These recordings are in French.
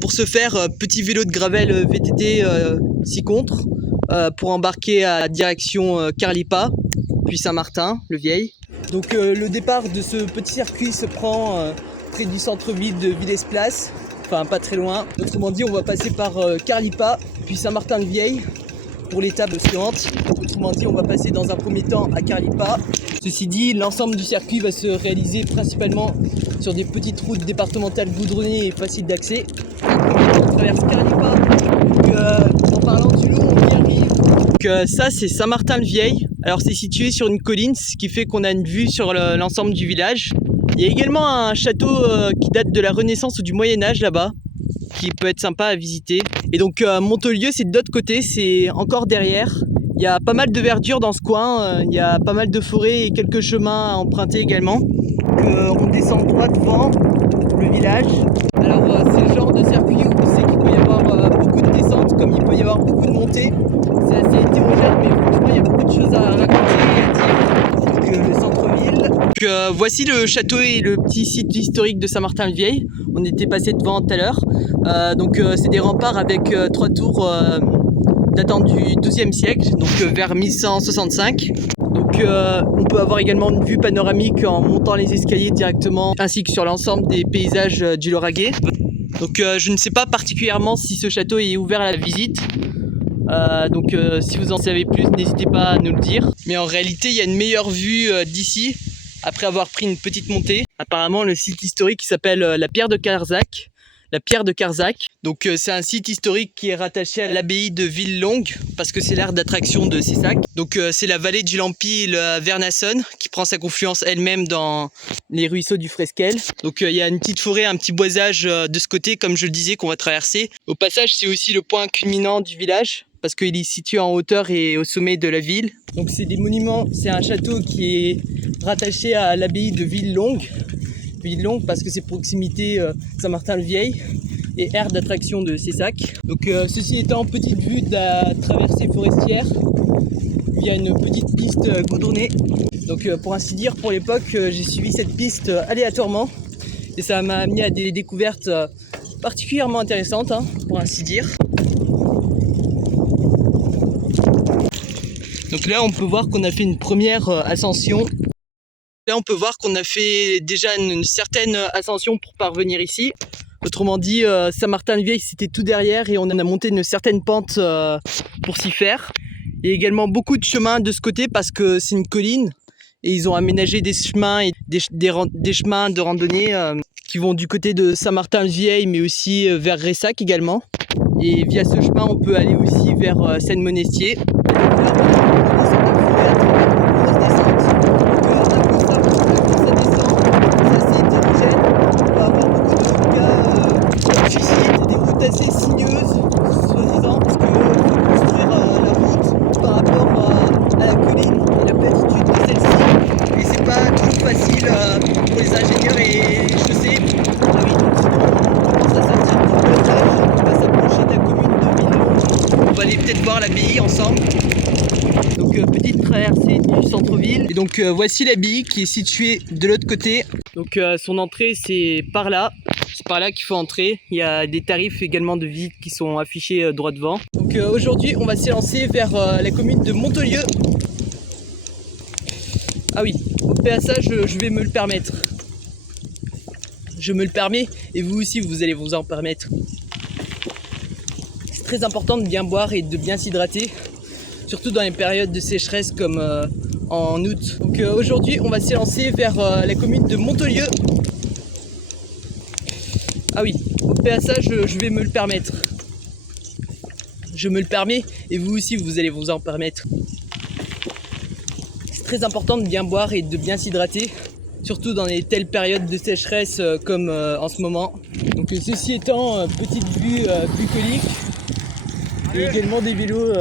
Pour ce faire, petit vélo de gravel VTT 6 contre pour embarquer à direction Carlipa, puis Saint-Martin, le Vieil. Donc le départ de ce petit circuit se prend près du centre-ville de Villers-Place, enfin pas très loin. Autrement dit, on va passer par Carlipa, puis Saint-Martin-le-Vieil pour l'étape suivante. Autrement dit, on va passer dans un premier temps à Carlipa. Ceci dit, l'ensemble du circuit va se réaliser principalement sur des petites routes départementales goudronnées et faciles d'accès. On traverse Carlipa. En parlant du lot, on y arrive. Donc, ça, c'est Saint-Martin-le-Vieil. Alors, c'est situé sur une colline, ce qui fait qu'on a une vue sur l'ensemble du village. Il y a également un château qui date de la Renaissance ou du Moyen-Âge là-bas, qui peut être sympa à visiter. Et donc, Montolieu, c'est de l'autre côté, c'est encore derrière. Il y a pas mal de verdure dans ce coin, il y a pas mal de forêts et quelques chemins à emprunter également. On descend droit devant le village. Alors c'est le genre de circuit où on sait qu'il peut y avoir beaucoup de descentes, comme il peut y avoir beaucoup de montées. C'est assez hétérogène, mais franchement il y a beaucoup de choses à raconter et à dire. Donc le centre-ville. Donc voici le château et le petit site historique de Saint-Martin-le-Vieil. On était passé devant tout à l'heure. C'est des remparts avec 3 tours datant du XIIe siècle, donc vers 1165. Donc on peut avoir également une vue panoramique en montant les escaliers directement, ainsi que sur l'ensemble des paysages du Lauragais. Donc je ne sais pas particulièrement si ce château est ouvert à la visite. Si vous en savez plus, n'hésitez pas à nous le dire. Mais en réalité, il y a une meilleure vue d'ici, après avoir pris une petite montée. Apparemment, le site historique qui s'appelle la Pierre de Carzac. La Pierre de Carzac. Donc c'est un site historique qui est rattaché à l'abbaye de Villelongue parce que c'est l'aire d'attraction de Cessac. Donc c'est la vallée du Lampy et la Vernassonne qui prend sa confluence elle-même dans les ruisseaux du Fresquel. Donc il y a une petite forêt, un petit boisage de ce côté, comme je le disais, qu'on va traverser. Au passage, c'est aussi le point culminant du village parce qu'il est situé en hauteur et au sommet de la ville. Donc c'est des monuments, c'est un château qui est rattaché à l'abbaye de Villelongue parce que c'est proximité Saint-Martin-le-Vieil et aire d'attraction de Cessac. Donc ceci étant petite vue de la traversée forestière via une petite piste goudronnée. Donc pour ainsi dire, pour l'époque, j'ai suivi cette piste aléatoirement et ça m'a amené à des découvertes particulièrement intéressantes, pour ainsi dire. Donc là, on peut voir qu'on a fait une première ascension. Là, on peut voir qu'on a fait déjà une certaine ascension pour parvenir ici. Autrement dit, Saint-Martin-le-Vieil, c'était tout derrière et on a monté une certaine pente pour s'y faire. Il y a également beaucoup de chemins de ce côté parce que c'est une colline et ils ont aménagé des chemins et des chemins de randonnée qui vont du côté de Saint-Martin-le-Vieil mais aussi vers Ressac également. Et via ce chemin, on peut aller aussi vers Seine-Monestier. Assez sinueuse, soi-disant, parce que faut construire la route par rapport à la colline et la platitude de celle-ci. Et c'est pas toujours facile pour les ingénieurs et les chaussées. Ah oui, donc sinon on commence à sortir du passage, on va s'approcher de la commune de Villelongue. On va aller peut-être voir l'abbaye ensemble. Donc petite traversée du centre-ville. Et donc voici l'abbaye qui est située de l'autre côté. Donc son entrée c'est par là. C'est par là qu'il faut entrer. Il y a des tarifs également de visite qui sont affichés droit devant. Donc aujourd'hui, on va s'élancer vers la commune de Montolieu. Ah oui, au passage, je vais me le permettre. Je me le permets et vous aussi, vous allez vous en permettre. C'est très important de bien boire et de bien s'hydrater, surtout dans les périodes de sécheresse comme en août. Donc aujourd'hui, on va s'élancer vers la commune de Montolieu. Ah oui, au passage, je vais me le permettre. Je me le permets et vous aussi, vous allez vous en permettre. C'est très important de bien boire et de bien s'hydrater, surtout dans les telles périodes de sécheresse comme en ce moment. Donc ceci étant, petite vue bucolique et également des vélos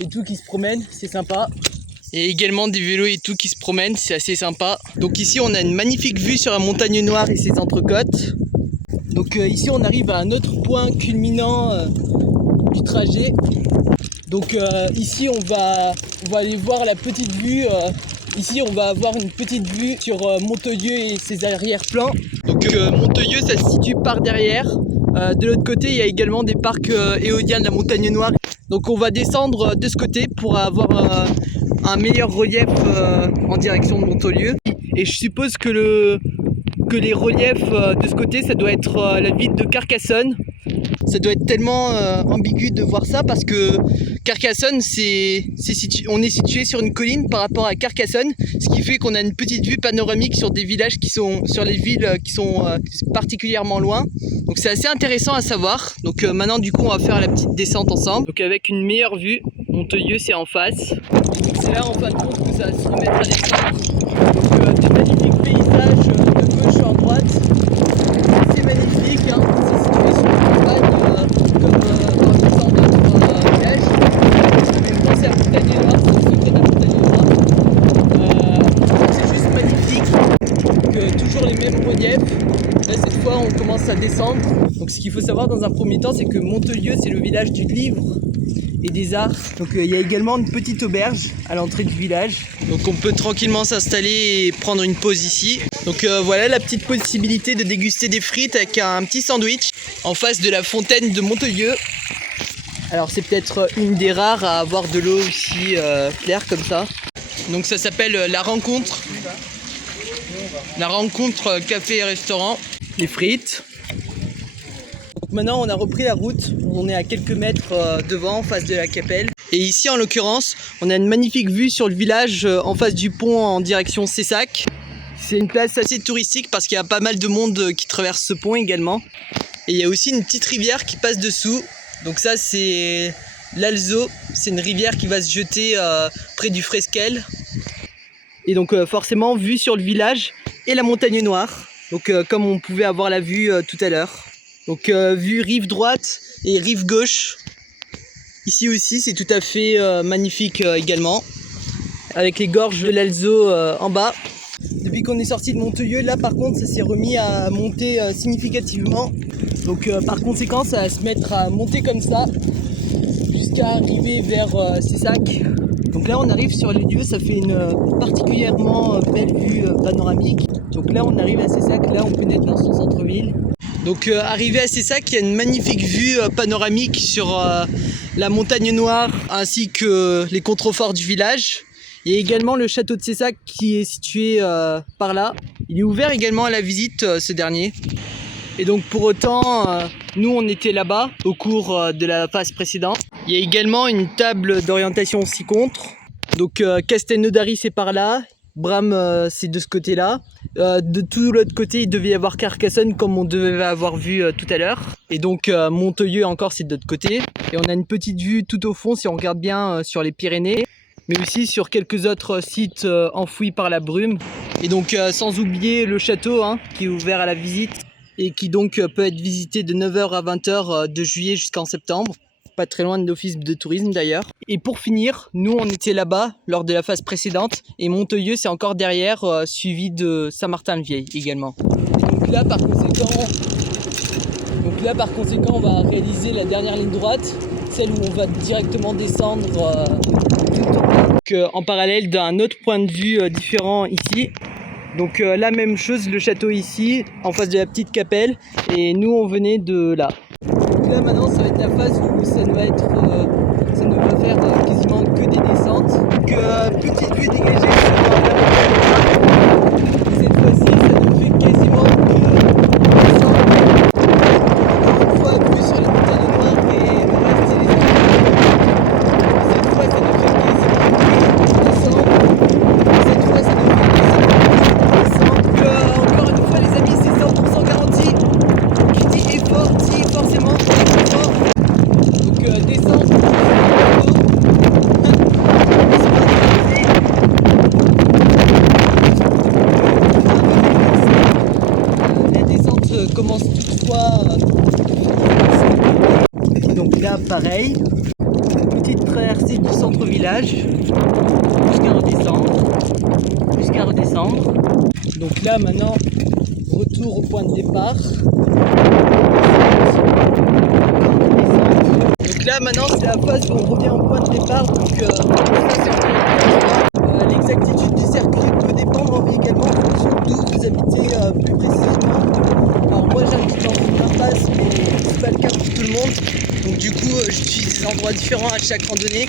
et tout qui se promènent, c'est sympa. Et également des vélos et tout qui se promènent, c'est assez sympa. Donc ici, on a une magnifique vue sur la montagne noire et ses entrecôtes. Donc ici on arrive à un autre point culminant du trajet. Donc ici on va aller voir la petite vue. Ici on va avoir une petite vue sur Montolieu et ses arrière-plans. Donc Montolieu ça se situe par derrière, De l'autre côté, il y a également des parcs éoliens de la Montagne Noire. Donc on va descendre de ce côté pour avoir un meilleur relief en direction de Montolieu. Et je suppose que les reliefs de ce côté, ça doit être la ville de Carcassonne. Ça doit être tellement ambigu de voir ça parce que Carcassonne, on est situé sur une colline par rapport à Carcassonne, ce qui fait qu'on a une petite vue panoramique sur des villages sur les villes qui sont particulièrement loin. Donc c'est assez intéressant à savoir. Donc maintenant du coup on va faire la petite descente ensemble. Donc avec une meilleure vue, Montolieu c'est en face. C'est là en fin de compte que ça va se remettre à descendre. Donc des magnifiques paysages de gauche en droite. C'est magnifique, hein. C'est situé sur une campagne comme par exemple notre village. Mais moi c'est la Montagne Noire, c'est le secret de la Montagne Noire. C'est juste magnifique. Donc toujours les mêmes reliefs. Là cette fois on commence à descendre. Donc ce qu'il faut savoir dans un premier temps, c'est que Montolieu c'est le village du livre et des arts. Donc il y a également une petite auberge à l'entrée du village. Donc on peut tranquillement s'installer et prendre une pause ici. Donc voilà la petite possibilité de déguster des frites avec un petit sandwich en face de la fontaine de Montolieu. Alors c'est peut-être une des rares à avoir de l'eau aussi claire comme ça. Donc ça s'appelle La Rencontre. La Rencontre café et restaurant. Les frites. Donc maintenant on a repris la route, on est à quelques mètres devant en face de la Capelle. Et ici en l'occurrence on a une magnifique vue sur le village en face du pont en direction Cessac. C'est une place assez touristique parce qu'il y a pas mal de monde qui traverse ce pont également. Et il y a aussi une petite rivière qui passe dessous. Donc ça c'est l'Alzo, c'est une rivière qui va se jeter près du Fresquel. Et donc forcément vue sur le village et la Montagne Noire. Donc comme on pouvait avoir la vue tout à l'heure. Donc vue rive droite et rive gauche. Ici aussi c'est tout à fait magnifique également. Avec les gorges de l'Alzo en bas. Depuis qu'on est sorti de Montolieu, là par contre ça s'est remis à monter significativement. Donc par conséquent ça va se mettre à monter comme ça jusqu'à arriver vers Cessac. Donc là on arrive sur les lieux, ça fait une particulièrement belle vue panoramique. Donc là on arrive à Cessac, là on peut être dans son centre-ville. Donc arrivé à Cessac, il y a une magnifique vue panoramique sur la Montagne Noire ainsi que les contreforts du village. Il y a également le château de Cessac qui est situé par là. Il est ouvert également à la visite ce dernier. Et donc pour autant, nous on était là-bas au cours de la phase précédente. Il y a également une table d'orientation ci-contre. Donc Castelnaudary c'est par là, Bram c'est de ce côté-là. De tout l'autre côté il devait y avoir Carcassonne comme on devait avoir vu tout à l'heure. Et donc Montolieu encore c'est de l'autre côté. Et on a une petite vue tout au fond si on regarde bien sur les Pyrénées. Mais aussi sur quelques autres sites enfouis par la brume. Et donc sans oublier le château qui est ouvert à la visite et qui donc peut être visité de 9h à 20h de juillet jusqu'en septembre. Pas très loin de l'office de tourisme d'ailleurs. Et pour finir, nous on était là-bas lors de la phase précédente et Montolieu c'est encore derrière, suivi de Saint-Martin-le-Vieil également. Donc là par conséquent on va réaliser la dernière ligne droite, celle où on va directement descendre en parallèle d'un autre point de vue différent ici. Donc la même chose, le château ici, en face de la petite Capelle, et nous on venait de là. Donc là maintenant ça va être la phase où ça ne va faire quasiment que des descentes. Donc petite vue dégagée sur la et cette fois-ci ça ne fait quasiment que descendre. Encore une fois vue sur les montagnes noires et le reste c'est les autres. Cette fois ça ne fait quasiment que descendre. Cette fois ça ne fait quasiment que descendre. Encore une fois les amis c'est 100% garanti. Qui dit effort dit forcément effort. Donc descendre. La descente commence toutefois. Donc là pareil. Petite traversée du centre-village. Jusqu'à redescendre. Donc là maintenant, retour au point de départ. Donc là maintenant c'est la phase où on revient au point de départ. Donc l'exactitude du circuit peut dépendre également en fonction d'où vous habitez plus précisément. Alors moi j'habite dans une impasse mais monde. Donc du coup, j'utilise des endroits différents à chaque randonnée.